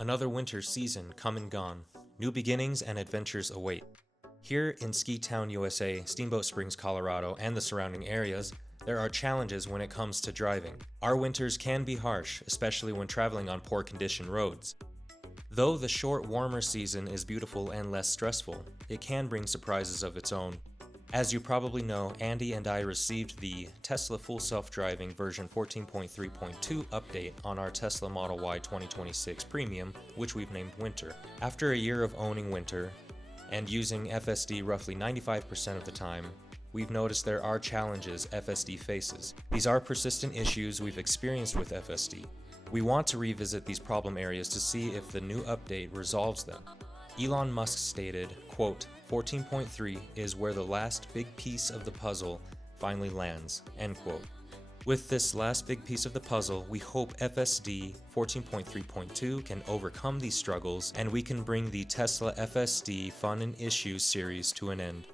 Another winter season come and gone. New beginnings and adventures await. Here in Ski Town, USA, Steamboat Springs, Colorado, and the surrounding areas, there are challenges when it comes to driving. Our winters can be harsh, especially when traveling on poor condition roads. Though the short, warmer season is beautiful and less stressful, it can bring surprises of its own. As you probably know, Andy and I received the Tesla Full Self-Driving version 14.3.2 update on our Tesla Model Y 2026 Premium, which we've named Winter. After a year of owning Winter, and using FSD roughly 95% of the time, we've noticed there are challenges FSD faces. These are persistent issues we've experienced with FSD. We want to revisit these problem areas to see if the new update resolves them. Elon Musk stated, quote, 14.3 is where the last big piece of the puzzle finally lands, end quote. With this last big piece of the puzzle, we hope FSD 14.3.2 can overcome these struggles and we can bring the Tesla FSD Fun and Issues series to an end.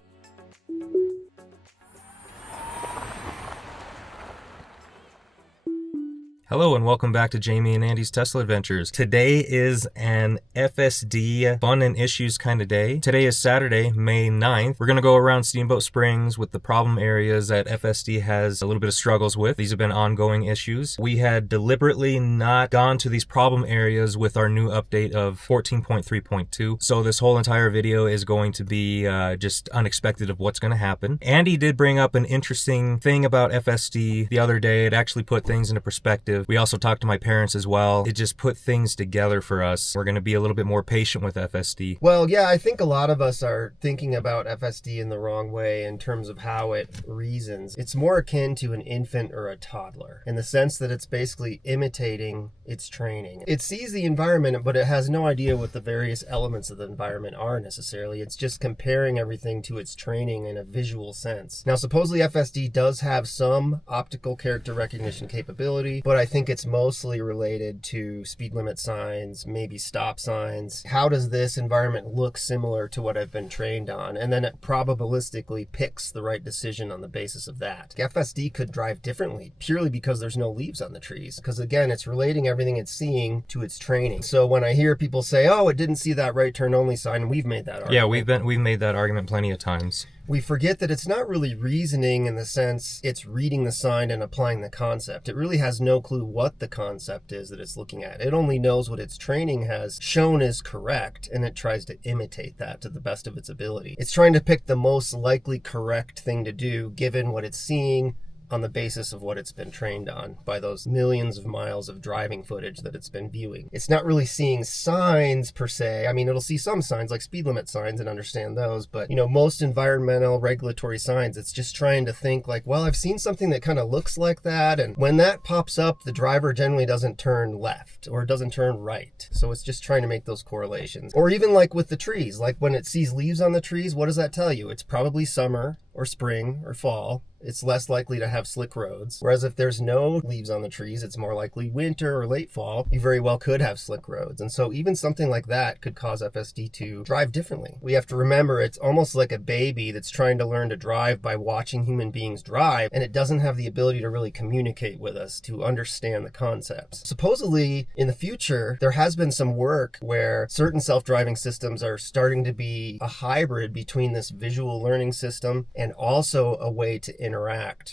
Hello and welcome back to Jamie and Andy's Tesla Adventures. Today is an FSD fun and issues kind of day. Today is Saturday, May 9th. We're going to go around Steamboat Springs with the problem areas that FSD has a little bit of struggles with. These have been ongoing issues. We had deliberately not gone to these problem areas with our new update of 14.3.2. So this whole entire video is going to be just unexpected of what's going to happen. Andy did bring up an interesting thing about FSD the other day. It actually put things into perspective. We also talked to my parents as well. It just put things together for us. We're going to be a little bit more patient with FSD. Well, yeah, I think a lot of us are thinking about FSD in the wrong way in terms of how it reasons. It's more akin to an infant or a toddler in the sense that it's basically imitating its training. It sees the environment, but it has no idea what the various elements of the environment are necessarily. It's just comparing everything to its training in a visual sense. Now, supposedly FSD does have some optical character recognition capability, but I think it's mostly related to speed limit signs, maybe stop signs. How does this environment look similar to what I've been trained on? And then it probabilistically picks the right decision on the basis of that. FSD could drive differently purely because there's no leaves on the trees. Because again, it's relating everything it's seeing to its training. So when I hear people say, oh, it didn't see that right turn only sign, and we've made that argument. Yeah, we've made that argument plenty of times. We forget that it's not really reasoning in the sense it's reading the sign and applying the concept. It really has no clue what the concept is that it's looking at. It only knows what its training has shown is correct, and it tries to imitate that to the best of its ability. It's trying to pick the most likely correct thing to do given what it's seeing on the basis of what it's been trained on by those millions of miles of driving footage that it's been viewing. It's not really seeing signs per se. I mean, it'll see some signs like speed limit signs and understand those, but most environmental regulatory signs, it's just trying to think like, well, I've seen something that kind of looks like that, and when that pops up, the driver generally doesn't turn left or doesn't turn right. So it's just trying to make those correlations. Or even like with the trees, like when it sees leaves on the trees, what does that tell you? It's probably summer or spring or fall. It's less likely to have slick roads. Whereas if there's no leaves on the trees, it's more likely winter or late fall. You very well could have slick roads. And so even something like that could cause FSD to drive differently. We have to remember it's almost like a baby that's trying to learn to drive by watching human beings drive, and it doesn't have the ability to really communicate with us to understand the concepts. Supposedly, in the future, there has been some work where certain self-driving systems are starting to be a hybrid between this visual learning system and also a way to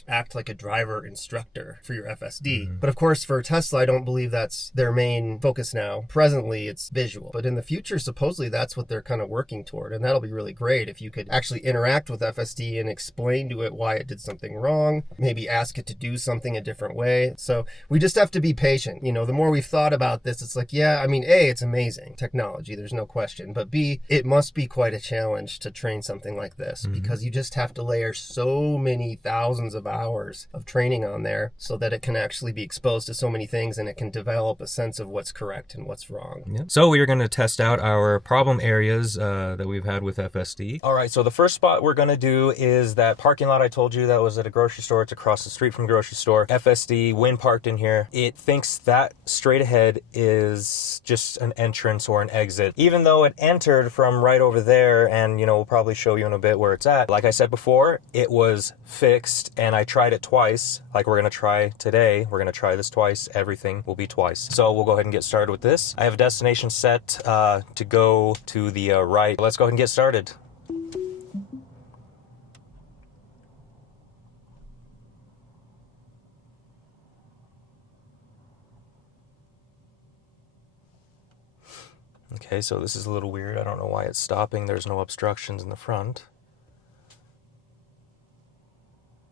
act like a driver instructor for your FSD. Mm-hmm. But of course, for Tesla, I don't believe that's their main focus now. Presently, it's visual. But in the future, supposedly that's what they're kind of working toward. And that'll be really great if you could actually interact with FSD and explain to it why it did something wrong, maybe ask it to do something a different way. So we just have to be patient. The more we've thought about this, it's like, yeah, I mean, A, it's amazing technology, there's no question. But B, it must be quite a challenge to train something like this because you just have to layer so many thousands of hours of training on there so that it can actually be exposed to so many things and it can develop a sense of what's correct and what's wrong. Yeah. So we are going to test out our problem areas that we've had with FSD. All right, so the first spot we're going to do is that parking lot I told you that was at a grocery store. It's across the street from the grocery store. FSD, when parked in here, it thinks that straight ahead is just an entrance or an exit, even though it entered from right over there, and we'll probably show you in a bit where it's at. Like I said before, before, it was fixed, and I tried it twice. Like we're going to try today. We're going to try this twice. Everything will be twice. So we'll go ahead and get started with this. I have a destination set to go to the right. Let's go ahead and get started. Okay, so this is a little weird. I don't know why it's stopping. There's no obstructions in the front.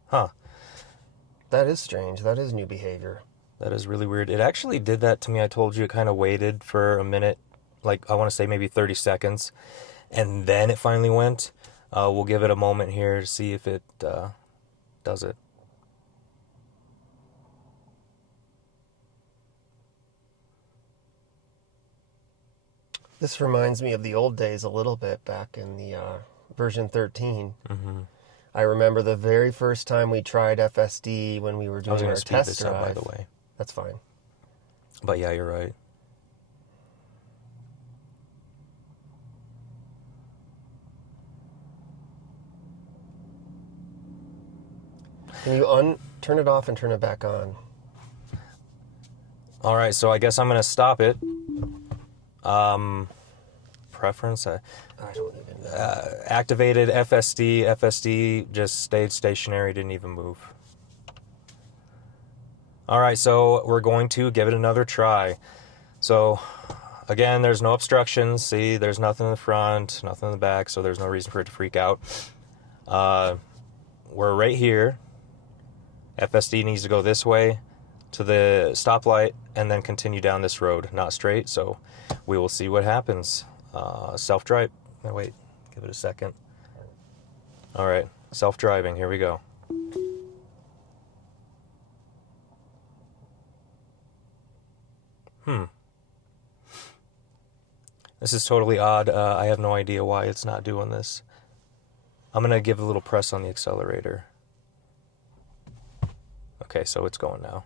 Huh. That is strange. That is new behavior. That is really weird. It actually did that to me. I told you it kind of waited for a minute, like I want to say maybe 30 seconds, and then it finally went. We'll give it a moment here to see if it does it. This reminds me of the old days a little bit back in the version 13. Mm-hmm. I remember the very first time we tried FSD when we were doing our test drive. Up, by the way. That's fine. But yeah, you're right. Can you turn it off and turn it back on? All right, so I guess I'm going to stop it. Preference? I don't even know. Activated FSD. FSD just stayed stationary, didn't even move. All right, so we're going to give it another try. So again, there's no obstructions. See, there's nothing in the front, nothing in the back, so there's no reason for it to freak out. We're right here. FSD needs to go this way to the stoplight and then continue down this road, not straight, so we will see what happens. Self-drive. Oh, wait, give it a second. All right, self-driving, here we go. This is totally odd. I have no idea why it's not doing this. I'm going to give a little press on the accelerator. Okay, so it's going now.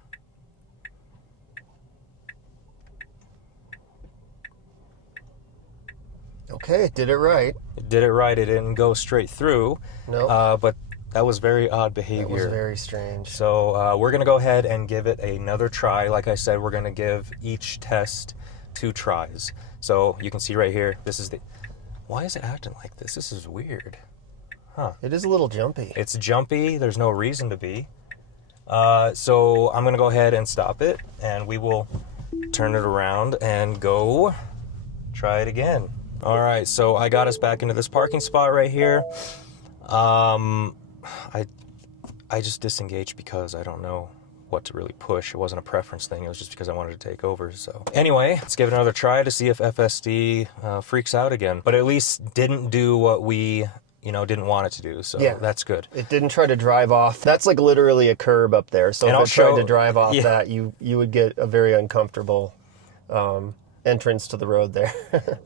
Okay, it did it right. It did it right. It didn't go straight through. No. But that was very odd behavior. That was very strange. So we're going to go ahead and give it another try. Like I said, we're going to give each test 2 tries. So you can see right here, this is the... Why is it acting like this? This is weird. Huh. It is a little jumpy. It's jumpy. There's no reason to be. So I'm going to go ahead and stop it, and we will turn it around and go try it again. All right, so I got us back into this parking spot right here. I just disengaged because I don't know what to really push. It wasn't a preference thing. It was just because I wanted to take over. So anyway, let's give it another try to see if FSD freaks out again. But at least didn't do what we, didn't want it to do. So yeah, that's good. It didn't try to drive off. That's like literally a curb up there. So if it tried to drive off that, you would get a very uncomfortable entrance to the road there.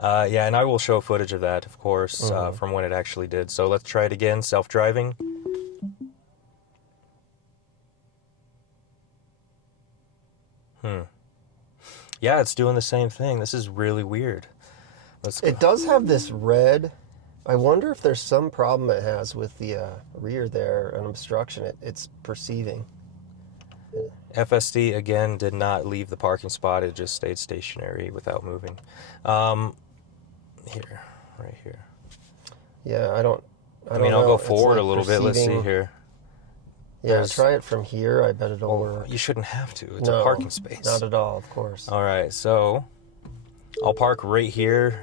Yeah, and I will show footage of that, of course, from when it actually did. So let's try it again, self-driving. Yeah, it's doing the same thing. This is really weird. It does have this red. I wonder if there's some problem it has with the rear there, an obstruction it's perceiving. FSD, again, did not leave the parking spot. It just stayed stationary without moving. Here, right here. Yeah, I don't I'll know. go forward a little bit. Let's see here. Yeah, try it from here. I bet it'll work. You shouldn't have to. It's a parking space. Not at all, of course. All right, so I'll park right here,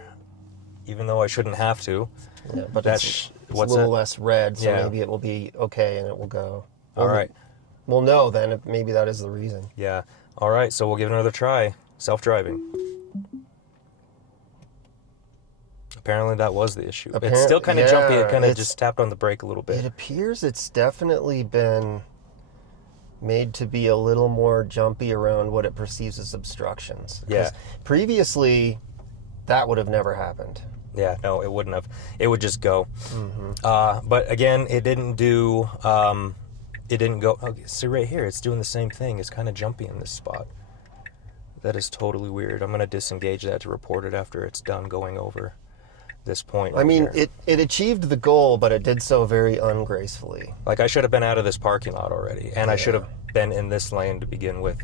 even though I shouldn't have to. Yeah, but it's a little less red, so maybe it will be okay and it will go. All right. We'll know then if maybe that is the reason. Yeah. All right, so we'll give it another try. Self-driving. Apparently that was the issue. It's still kind of jumpy. It kind of just tapped on the brake a little bit. It appears it's definitely been made to be a little more jumpy around what it perceives as obstructions. Yeah. Previously, that would have never happened. Yeah, no, it wouldn't have. It would just go. But again, it didn't do... it didn't go... Okay, see right here, it's doing the same thing. It's kind of jumpy in this spot. That is totally weird. I'm going to disengage that to report it after it's done going over. this point. I mean, here. it achieved the goal, but it did so very ungracefully. Like, I should have been out of this parking lot already, and I should have been in this lane to begin with.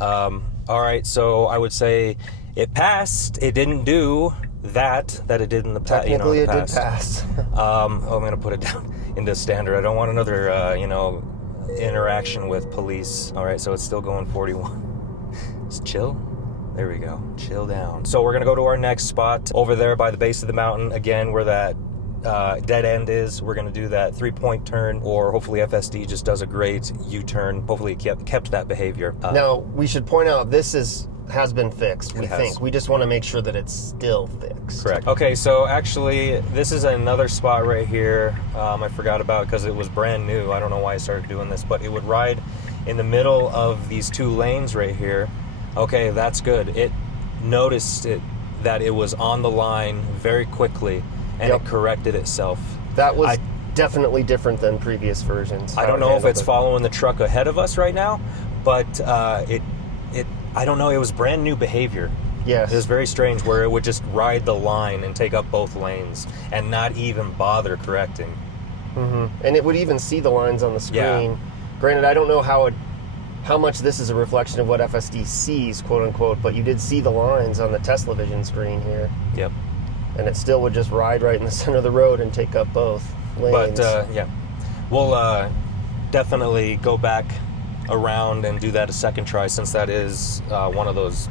All right, so I would say it passed. It didn't do that it did in the past. Technically, it did pass. I'm going to put it down into standard. I don't want another, interaction with police. All right, so it's still going 41. Just chill. There we go. Chill down. So we're going to go to our next spot over there by the base of the mountain. Again, where that dead end is. We're going to do that 3-point turn, or hopefully FSD just does a great U-turn. Hopefully it kept that behavior. Now, we should point out this has been fixed, we think. We just want to make sure that it's still fixed. Correct. Okay, so actually, this is another spot right here I forgot about because it was brand new. I don't know why I started doing this, but it would ride in the middle of these two lanes right here. Okay, that's good. It noticed that it was on the line very quickly, and it corrected itself. That was definitely different than previous versions. I don't know if it's following the truck ahead of us right now, but I don't know. It was brand new behavior. Yes. It was very strange where it would just ride the line and take up both lanes and not even bother correcting. Mm-hmm. And it would even see the lines on the screen. Yeah. Granted, I don't know how much this is a reflection of what FSD sees, quote unquote, but you did see the lines on the Tesla Vision screen here. Yep. And it still would just ride right in the center of the road and take up both lanes. But, we'll definitely go back around and do that a second try, since that is one of those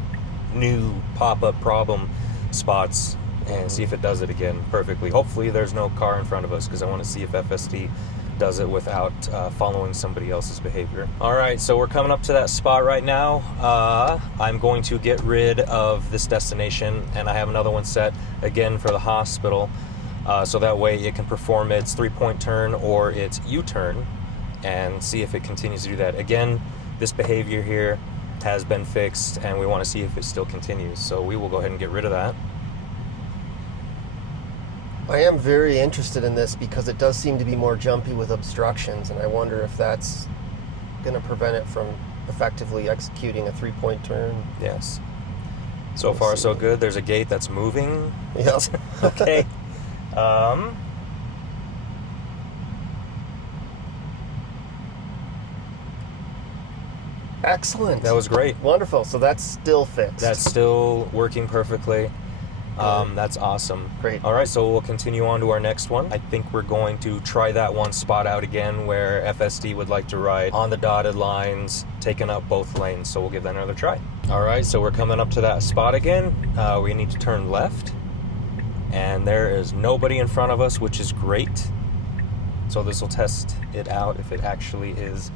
new pop-up problem spots, and see if it does it again perfectly. Hopefully there's no car in front of us, because I want to see if FSD does it without following somebody else's behavior. All right, so we're coming up to that spot right now. I'm going to get rid of this destination, and I have another one set again for the hospital, so that way it can perform its 3-point turn or its U-turn and see if it continues to do that. Again, this behavior here has been fixed, and we want to see if it still continues. So we will go ahead and get rid of that. I am very interested in this because it does seem to be more jumpy with obstructions, and I wonder if that's going to prevent it from effectively executing a 3-point turn. Yes. So far, so good. There's a gate that's moving. Yep. Okay. Excellent. That was great. Wonderful. So that's still fixed. That's still working perfectly. That's awesome. Great. All right, so we'll continue on to our next one. I think we're going to try that one spot out again where FSD would like to ride on the dotted lines, taking up both lanes. So we'll give that another try. All right, so we're coming up to that spot again. We need to turn left, and there is nobody in front of us, which is great. So this will test it out if it actually is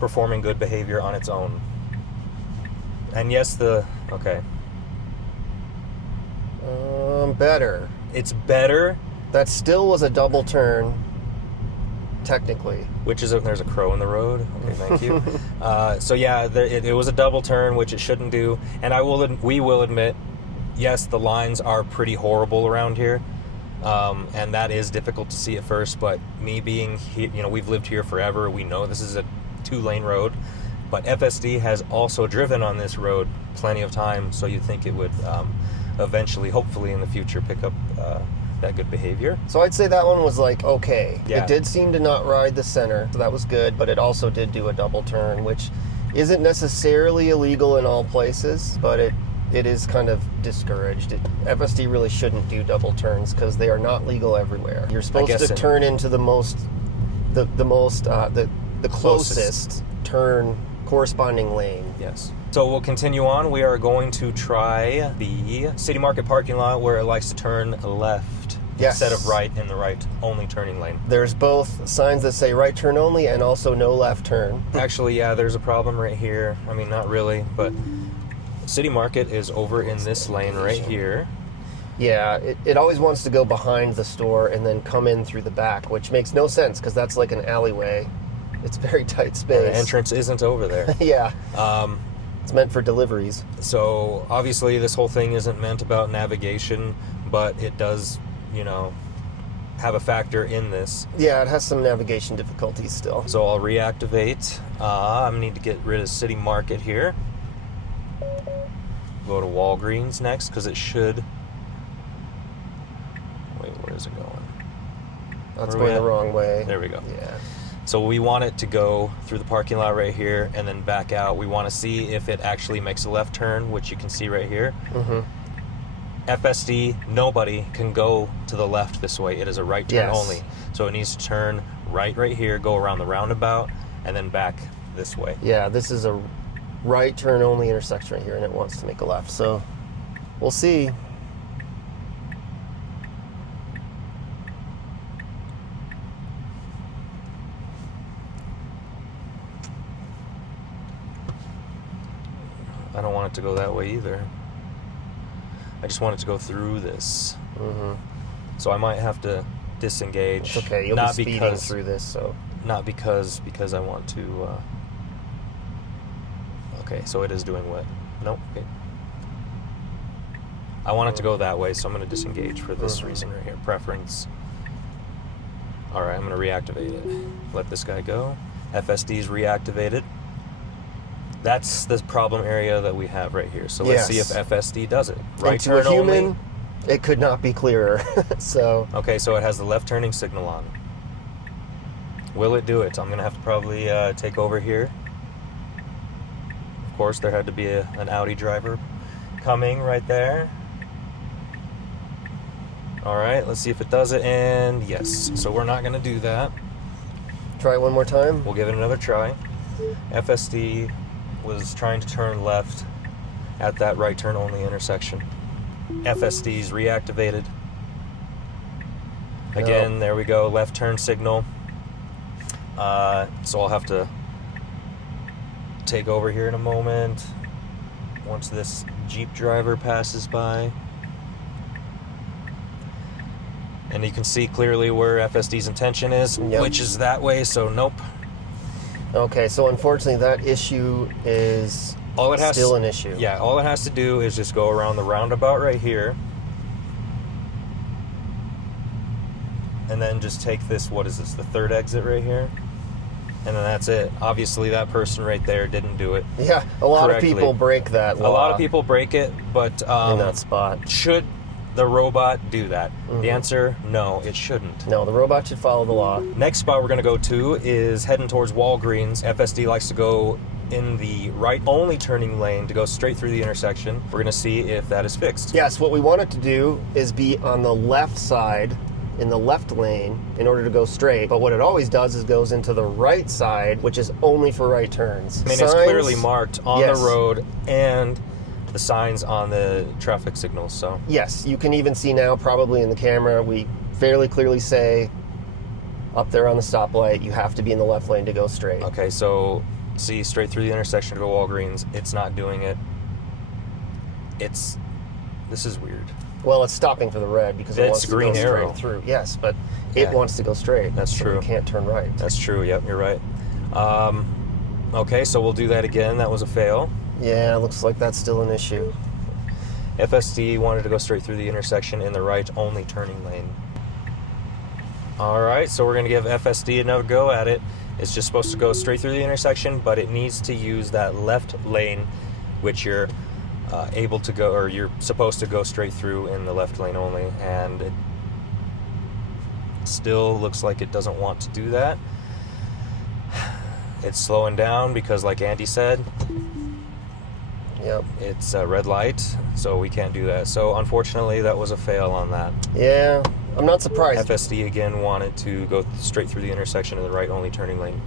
performing good behavior on its own. And yes, okay. Better. It's better. That still was a double turn, technically. There's a crow in the road. Okay, thank you. So yeah, it was a double turn, which it shouldn't do. And we will admit, yes, the lines are pretty horrible around here. And that is difficult to see at first, but me being here, we've lived here forever. We know this is a 2-lane road, but FSD has also driven on this road plenty of times, so you'd think it would eventually, hopefully in the future, pick up that good behavior. So I'd say that one was like, okay. Yeah. It did seem to not ride the center, so that was good, but it also did do a double turn, which isn't necessarily illegal in all places, but it is kind of discouraged. FSD really shouldn't do double turns because they are not legal everywhere. You're supposed to turn into the closest turn corresponding lane. Yes. So we'll continue on. We are going to try the City Market parking lot where it likes to turn left instead of right in the right only turning lane. There's both signs that say right turn only and also no left turn. Actually, yeah, there's a problem right here. I mean, not really, but City Market is over in this lane right here. Yeah, it always wants to go behind the store and then come in through the back, which makes no sense because that's like an alleyway. It's very tight space. And the entrance isn't over there. Yeah. It's meant for deliveries. So obviously this whole thing isn't meant about navigation, but it does, have a factor in this. Yeah, it has some navigation difficulties still. So I'll reactivate. I need to get rid of City Market here. Go to Walgreens next because it should is it going? That's going the wrong way. There we go. Yeah. So we want it to go through the parking lot right here and then back out. We want to see if it actually makes a left turn, which you can see right here. Mm-hmm. FSD, nobody can go to the left this way. It is a right turn only. So it needs to turn right here, go around the roundabout, and then back this way. Yeah, this is a right turn only intersection right here, and it wants to make a left. So we'll see. I don't want it to go that way either. I just want it to go through this. Mm-hmm. So I might have to disengage. It's okay, you'll be speeding through this, so. Not because I want to... Okay, so it is doing what? Nope. Okay. I want it to go that way, so I'm going to disengage for this reason right here. Preference. Alright, I'm going to reactivate it. Let this guy go. FSD's reactivated. That's the problem area that we have right here. So let's see if FSD does it. Right turn to a human, only. It could not be clearer. So. Okay, so it has the left turning signal on. Will it do it? I'm going to have to probably take over here. Of course, there had to be an Audi driver coming right there. Alright, let's see if it does it, and yes. So we're not going to do that. Try it one more time. We'll give it another try. FSD was trying to turn left at that right turn only intersection. FSD's reactivated. Again, there we go, left turn signal. So I'll have to take over here in a moment once this Jeep driver passes by. And you can see clearly where FSD's intention is, which is that way, so nope. Okay, so unfortunately that issue is still an issue. Yeah, all it has to do is just go around the roundabout right here. And then just take this, what is this, the third exit right here? And then that's it. Obviously that person right there didn't do it. Yeah, a lot of people break that law. A lot of people break it, but in that spot. Should the robot do that? The answer, no, it shouldn't. No, the robot should follow the law. Next spot we're going to go to is heading towards Walgreens. FSD likes to go in the right only turning lane to go straight through the intersection. We're going to see if that is fixed. Yes, what we want it to do is be on the left side, in the left lane, in order to go straight. But what it always does is goes into the right side, which is only for right turns. I mean, it's clearly marked on the road and the signs on the traffic signals, so. Yes, you can even see now, probably in the camera, we fairly clearly say up there on the stoplight, you have to be in the left lane to go straight. Okay, so see, straight through the intersection to go Walgreens, it's not doing it. This is weird. Well, it's stopping for the red because it wants to go straight through. Yes, but it wants to go straight. That's true. It can't turn right. That's true, yep, you're right. Okay, so we'll do that again. That was a fail. Yeah, it looks like that's still an issue. FSD wanted to go straight through the intersection in the right only turning lane. Alright, so we're going to give FSD another go at it. It's just supposed to go straight through the intersection, but it needs to use that left lane, which you're able to go, or you're supposed to go straight through in the left lane only, and it still looks like it doesn't want to do that. It's slowing down because, like Andy said, it's a red light, so we can't do that. So unfortunately, that was a fail on that. Yeah, I'm not surprised. FSD again wanted to go straight through the intersection in the right only turning lane.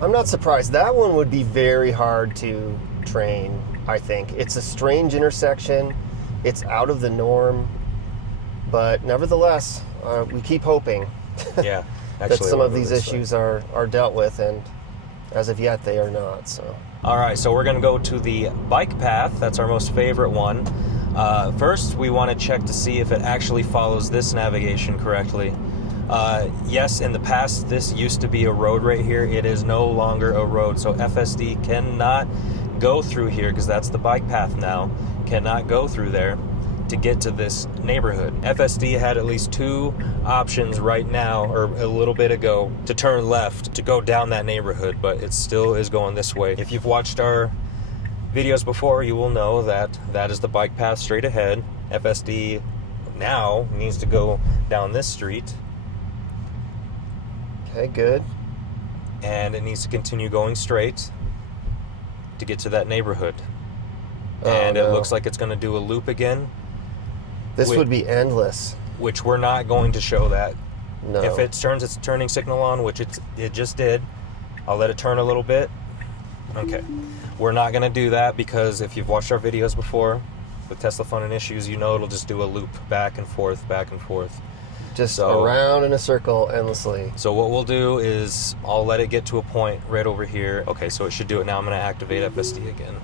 I'm not surprised. That one would be very hard to train, I think. It's a strange intersection. It's out of the norm. But nevertheless, we keep hoping that some of these issues are dealt with, and as of yet, they are not. So. All right, so we're going to go to the bike path. That's our most favorite one. First, we want to check to see if it actually follows this navigation correctly. Yes, in the past, this used to be a road right here. It is no longer a road, so FSD cannot go through here, because that's the bike path now, cannot go through there to get to this neighborhood. FSD had at least two options right now, or a little bit ago, to turn left to go down that neighborhood, but it still is going this way. If you've watched our videos before, you will know that that is the bike path straight ahead. FSD Now it needs to go down this street. Okay, good. And it needs to continue going straight to get to that neighborhood. And it looks like it's going to do a loop again. This would be endless. Which we're not going to show that. No. If it turns its turning signal on, which it just did, I'll let it turn a little bit. Okay. We're not going to do that because if you've watched our videos before with Tesla Fun and Issues, you know it'll just do a loop back and forth, back and forth. Just around in a circle endlessly. So what we'll do is I'll let it get to a point right over here. Okay, so it should do it now. I'm going to activate FSD again.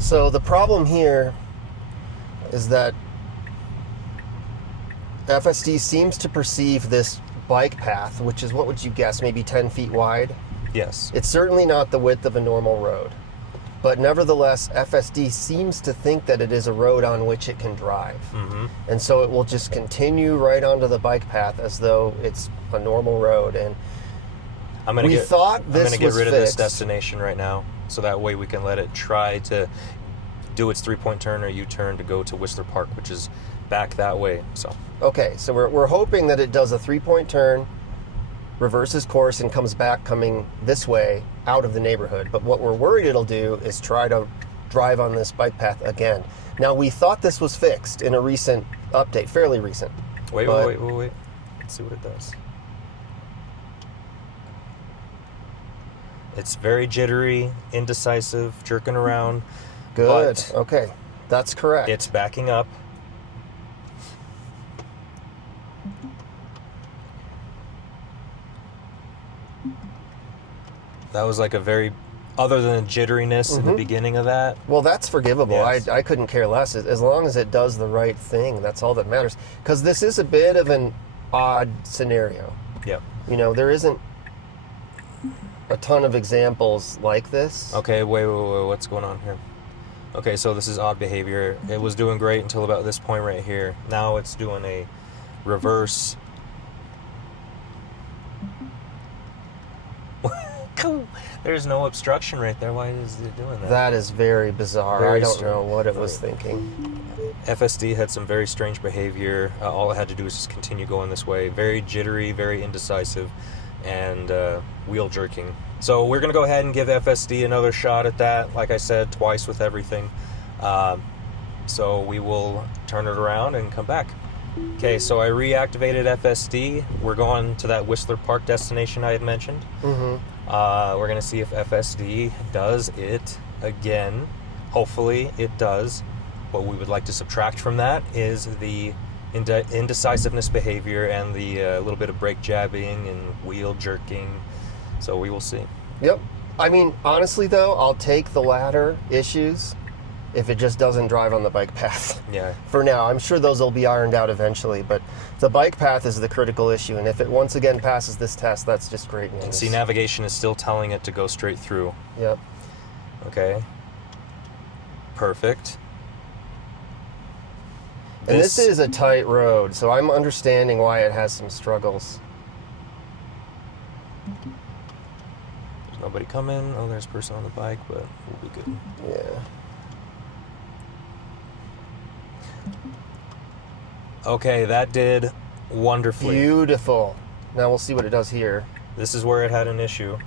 So the problem here is that FSD seems to perceive this bike path, which is, what would you guess, maybe 10 feet wide? Yes. It's certainly not the width of a normal road. But nevertheless, FSD seems to think that it is a road on which it can drive. Mm-hmm. And so it will just continue right onto the bike path as though it's a normal road. And I'm going to get rid of this destination right now, so that way we can let it try to do its 3-point turn or U-turn to go to Whistler Park, which is back that way. So okay, so we're hoping that it does a 3-point turn, reverses course, and comes back coming this way out of the neighborhood. But what we're worried it'll do is try to drive on this bike path again. Now, we thought this was fixed in a recent update, fairly recent. Wait. Let's see what it does. It's very jittery, indecisive, jerking around. Good. Okay, that's correct. It's backing up. That was like a very, other than the jitteriness in the beginning of that. Well, that's forgivable. Yes. I couldn't care less. As long as it does the right thing, that's all that matters. Because this is a bit of an odd scenario. Yep. You know, there isn't a ton of examples like this. Okay, wait, what's going on here? Okay, so this is odd behavior. It was doing great until about this point right here. Now it's doing a reverse. There's no obstruction right there. Why is it doing that? That is very bizarre. Very I don't strange. know what it was thinking. FSD had some very strange behavior. All it had to do was just continue going this way. Very jittery, very indecisive, and wheel jerking. So we're going to go ahead and give FSD another shot at that. Like I said, twice with everything. So we will turn it around and come back. Okay, so I reactivated FSD. We're going to that Whistler Park destination I had mentioned. Mm-hmm. We're going to see if FSD does it again. Hopefully it does. What we would like to subtract from that is the indecisiveness behavior and the little bit of brake jabbing and wheel jerking. So we will see. Yep. I mean, honestly, though, I'll take the latter issues if it just doesn't drive on the bike path. Yeah. For now. I'm sure those will be ironed out eventually, but the bike path is the critical issue, and if it once again passes this test, that's just great news. And see, navigation is still telling it to go straight through. Yep. Okay. Perfect. And this is a tight road, so I'm understanding why it has some struggles. There's nobody coming. Oh, there's a person on the bike, but we'll be good. Yeah. Okay, that did wonderfully. Beautiful. Now we'll see what it does here. This is where it had an issue.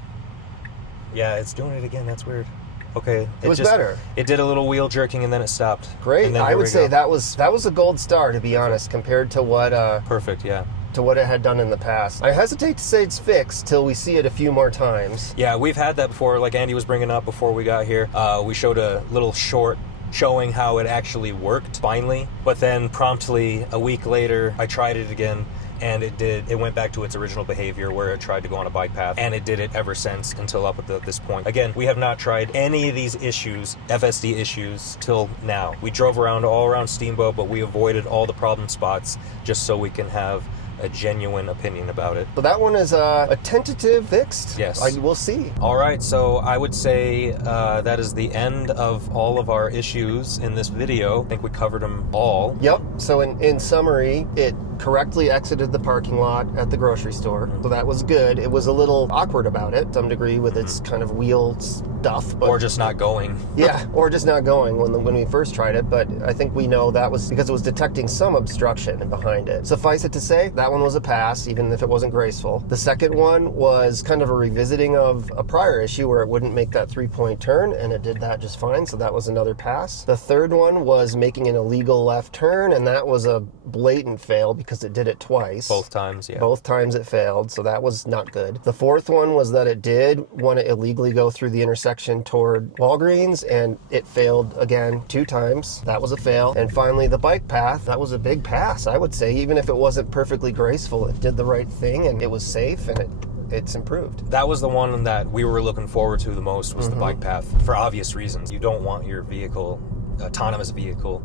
Yeah, it's doing it again. That's weird. Okay. It was better. It did a little wheel jerking and then it stopped. Great. And then I would say that was a gold star, to be honest, compared to what Perfect, yeah. to what it had done in the past. I hesitate to say it's fixed till we see it a few more times. Yeah, we've had that before. Like Andy was bringing up before we got here. We showed a little short showing how it actually worked finally, but then promptly a week later I tried it again and it went back to its original behavior where it tried to go on a bike path, and it did it ever since until up at this point. Again, we have not tried any of these issues, FSD issues, till now. We drove around all around Steamboat, but we avoided all the problem spots just so we can have a genuine opinion about it. So that one is a tentative fixed. Yes. We'll see. All right, so I would say that is the end of all of our issues in this video. I think we covered them all. Yep. So in summary, it correctly exited the parking lot at the grocery store, so that was good. It was a little awkward about it, to some degree, with its kind of wheel stuff. But, or just not going. yeah, or just not going when we first tried it, but I think we know that was because it was detecting some obstruction behind it. Suffice it to say, that one was a pass, even if it wasn't graceful. The second one was kind of a revisiting of a prior issue where it wouldn't make that 3-point turn, and it did that just fine, so that was another pass. The third one was making an illegal left turn, and that was a blatant fail because it did it twice. Both times, yeah. Both times it failed, so that was not good. The fourth one was that it did want to illegally go through the intersection toward Walgreens, and it failed again 2 times. That was a fail. And finally, the bike path, that was a big pass, I would say. Even if it wasn't perfectly graceful, it did the right thing, and it was safe, and it's improved. That was the one that we were looking forward to the most, was the bike path, for obvious reasons. You don't want your vehicle, autonomous vehicle,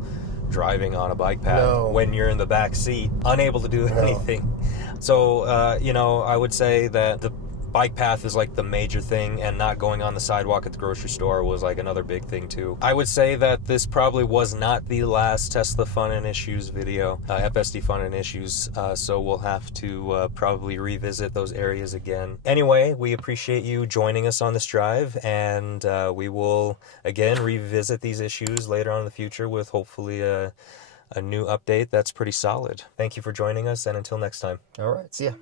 driving on a bike path when you're in the back seat, unable to do anything. So, I would say that the bike path is like the major thing, and not going on the sidewalk at the grocery store was like another big thing too. I would say that this probably was not the last Tesla Fun and Issues video, FSD Fun and Issues, so we'll have to probably revisit those areas again. Anyway, we appreciate you joining us on this drive, and we will again revisit these issues later on in the future with hopefully a new update that's pretty solid. Thank you for joining us, and until next time. All right, see ya.